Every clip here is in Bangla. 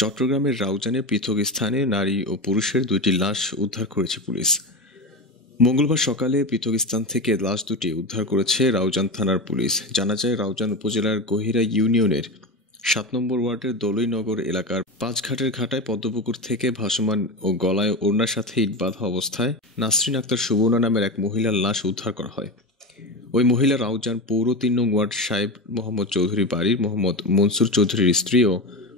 চট্টগ্রামের রাউজানে পৃথক স্থানে নারী ও পুরুষের দুইটি লাশ উদ্ধার করেছে পুলিশ। মঙ্গলবার সকালে পৃথক স্থান থেকে লাশ দুটি উদ্ধার করেছে রাউজান থানার পুলিশ। জানা যায়, রাউজান উপজেলার গহিরা ইউনিয়নের ৭ নম্বর ওয়ার্ডের দলইনগর এলাকার পাঁচঘাটের ঘাটায় পদ্মপুকুর থেকে ভাসমান ও গলায় ওড়নার সাথে ইট বাঁধা অবস্থায় নাসরিন আক্তার সুবর্ণা নামের এক মহিলার লাশ উদ্ধার করা হয়। ওই মহিলা রাউজান পৌর ৩ নং ওয়ার্ড সাহেব মোহাম্মদ চৌধুরী বাড়ির মোহাম্মদ মনসুর চৌধুরীর স্ত্রী ও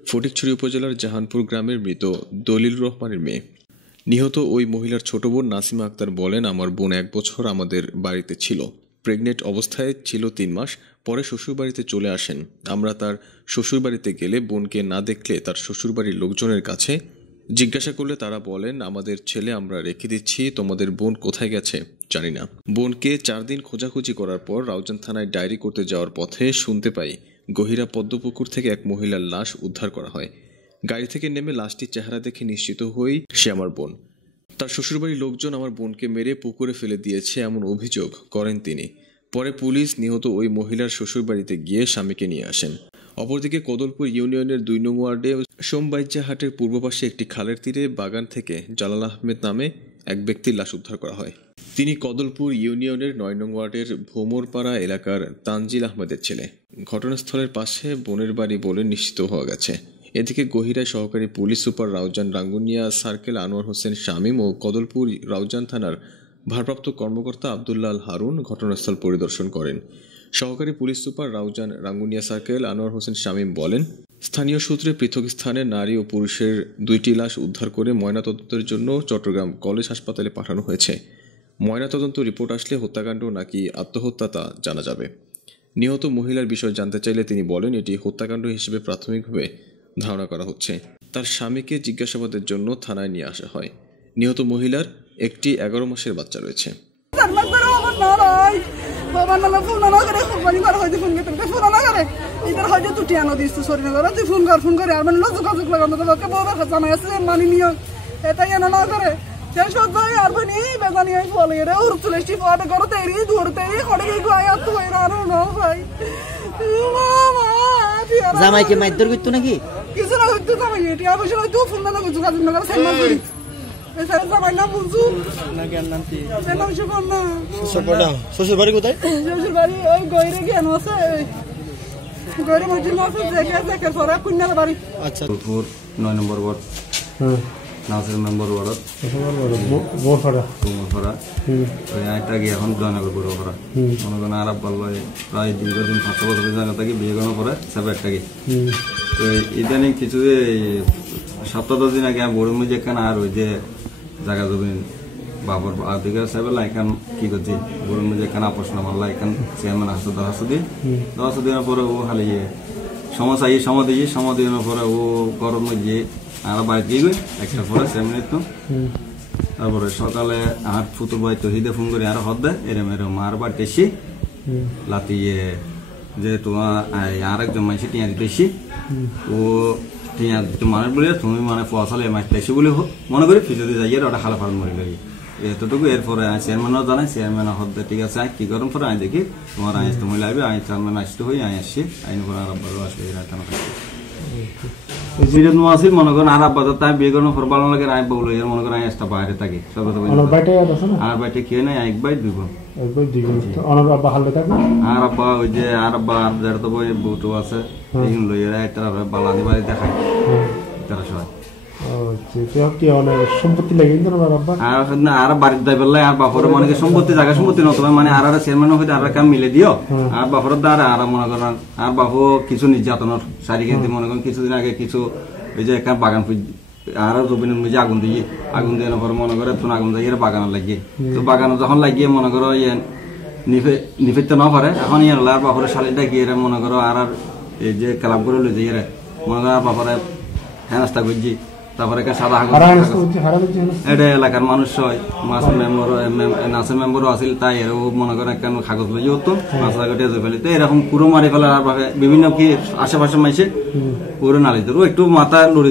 ফটিকছড়ি উপজেলার জাহানপুর গ্রামের মৃত দলিলুর রহমানের মেয়ে। নিহত ওই মহিলার ছোট বোন নাসিমা আক্তার বলেন, আমার বোন ১ বছর আমাদের বাড়িতে ছিল। প্রেগনেন্ট অবস্থায় ছিল ৩ মাস। পরে শ্বশুরবাড়িতে চলে আসেন। আমরা তার শ্বশুরবাড়িতে গেলে বোনকে না দেখলে তার শ্বশুরবাড়ির লোকজনের কাছে জিজ্ঞাসা করলে তারা বলেন, আমাদের ছেলে আমরা রেখে দিচ্ছি, তোমাদের বোন কোথায় গেছে জানি না। বোনকে ৪ দিন খোঁজাখুঁজি করার পর রাউজান থানায় ডায়েরি করতে যাওয়ার পথে শুনতে পাই গহিরা পদ্মপুকুর থেকে এক মহিলার লাশ উদ্ধার করা হয়। গাড়ি থেকে নেমে লাশটির চেহারা দেখে নিশ্চিত হই সে আমার বোন। তার শ্বশুরবাড়ির লোকজন আমার বোনকে মেরে পুকুরে ফেলে দিয়েছে এমন অভিযোগ করেন তিনি। পরে পুলিশ নিহত ওই মহিলার শ্বশুরবাড়িতে গিয়ে স্বামীকে নিয়ে আসেন। অপরদিকে কদলপুর ইউনিয়নের ২ নং ওয়ার্ডে সোমবাইজ্জা হাটের পূর্ব পাশে একটি খালের তীরে বাগান থেকে জালাল আহমেদ নামে এক ব্যক্তির লাশ উদ্ধার করা হয়। তিনি কদলপুর ইউনিয়নের ৯ নং ওয়ার্ডের ভোমরপাড়া এলাকার তানজিল আহমেদের ছেলে। ঘটনাস্থলের পাশে বোনের বাড়ি বলে নিশ্চিত হওয়া গেছে। এদিকে গহিরায় সহকারী police super Raozan Rangunia circle Anwar Hossain Shamim ও কদলপুর রাউজান থানার ভারপ্রাপ্ত কর্মকর্তা আব্দুল্লাহ আল হারুন ঘটনাস্থল পরিদর্শন করেন। সহকারী police super Raozan Rangunia circle Anwar Hossain Shamim বলেন, স্থানীয় সূত্রে পৃথক স্থানে নারী ও পুরুষের দুইটি লাশ উদ্ধার করে ময়নাতদন্তের জন্য চট্টগ্রাম কলেজ হাসপাতালে পাঠানো হয়েছে। ময়নাতদন্ত রিপোর্ট আসলে হত্যাকাণ্ড নাকি আত্মহত্যা তা জানা যাবে। নিহত মহিলার বিষয় জানতে চাইলে তিনি বলেন, এটি হত্যাকাণ্ড হিসেবে প্রাথমিকভাবে ধারণা করা হচ্ছে। তার স্বামীকে জিজ্ঞাসাবাদের জন্য থানায় নিয়ে আসা হয়। নিহত মহিলার একটি ১১ মাসের বাচ্চা রয়েছে। জামাইকে মাইর করতো নাকি কিছু না হইতো জামাই এটি অবশ্য হইতো ফোন না কিছু কাজ না করে সেমন করি এছাড়া জামাই না বুঝু না জ্ঞান নাম কি সেমন সুবন না শ্বশুর বাড়ি কোথায়? শ্বশুর বাড়ি ওই গইরে জ্ঞান আছে গইরে মধ্যে আছে দেখে পরে কুন্নার বাড়ি। আচ্ছা, ৯ নম্বর ওয়ার্ড নাসির নম্বর ওয়ার্ড বোরফাড়া ওই আইটা গিয়ে এখন জয়নগর বোরফাড়া মনে করেন আরব বললো প্রায় দীর্ঘদিন ৫ বছরের জায়গা থেকে বিয়ে করার পরে সেপারেট থাকি। তো ইদানিং কিছু সপ্তাহ ১০ দিন আগে বড় মধ্যে এখানে আর ওই যে জায়গা জমিন বাবর আদিকার সাহেবেলা এখান কি করছি বড় মধ্যে এখানে আপোষ না মারলা এখান চেয়ারম্যান আসতো দশ দিনের পরে ও খালি সময় দিনের পরে ও গরম মধ্যে আমরা বাড়িতে গিয়ে একটা পরে চেয়ারম্যান তো তারপরে সকালে আর ফুতুর ভাই তহিদে ফোন করে আর হদ দেয় এরম আর বাড়িতে এসি লাতিয়ে যে তোমার আর একজন মানুষ টিয়া দিতে এসি ও টিয়া দিতে মানে বলে তুমি মানে পয়সালে মাছটা এসে বলে মনে করি ফিজতে যাই ওটা খালা ফাল মরে গেলি এতটুকু। এরপরে চেয়ারম্যানও জানাই চেয়ারম্যান হদ দেয় ঠিক আছে কি করুন পরে আমি দেখি তোমার আইস তুমি লাগবে আমি চেয়ারম্যান আসতে হই আমি আসছি আইন করে আর আসবে আসিল মনে করেন আর আব্বা তাই বিয়ে করানোর পর ভালো লাগে আই বলো এর মনে করেন আইসটা বাইরে থাকি আর বাইটে খেয়ে নেই ১ বাই ২ বোন আর আব্বা ওই যে আর আব্বা আর যারা তো বই বউটো আছে এইগুলো লইয়া তারা বালাদি বাড়ি দেখায় তারা সবাই সম্পত্তি লাগে আর বাড়ির দায় বললে আর বাপরে মনে সম্পত্তি জায়গা সম্পত্তি নতুন মানে আর চেয়ারম্যান হইতে আর কাম মিলে দিও আর বাপরের দ্বারা আর মনে করেন আর বাপু কিছু নির্যাতনের সারি কিন্তু মনে করেন কিছুদিন আগে কিছু ওই যে একটা বাগান আর জমিনের মধ্যে আগুন দিয়ে পরে মনে করে তুমি আগুন যাই বাগান লাগিয়ে তো বাগান যখন লাগিয়ে মনে করো ইয়ে নিফেতে না পারে এখন ইয়ে আর বাপরে শালিটা গিয়ে মনে করো আর এই যে ক্লাব করে লই যাই মনে করো আর বাপরে হেনাস্তা করছি তারপরে সাদা এটা এলাকার মানুষ হয় নাসের মেম্বারও আছিল তাই এর মনে করেন কেন কাগজ লই হতো মাছ ফেলি তো এরকম পুরো মারি ফেলার বিভিন্ন কি আশেপাশে মাইছে পুরো নালিদের একটু মাথা লড়ি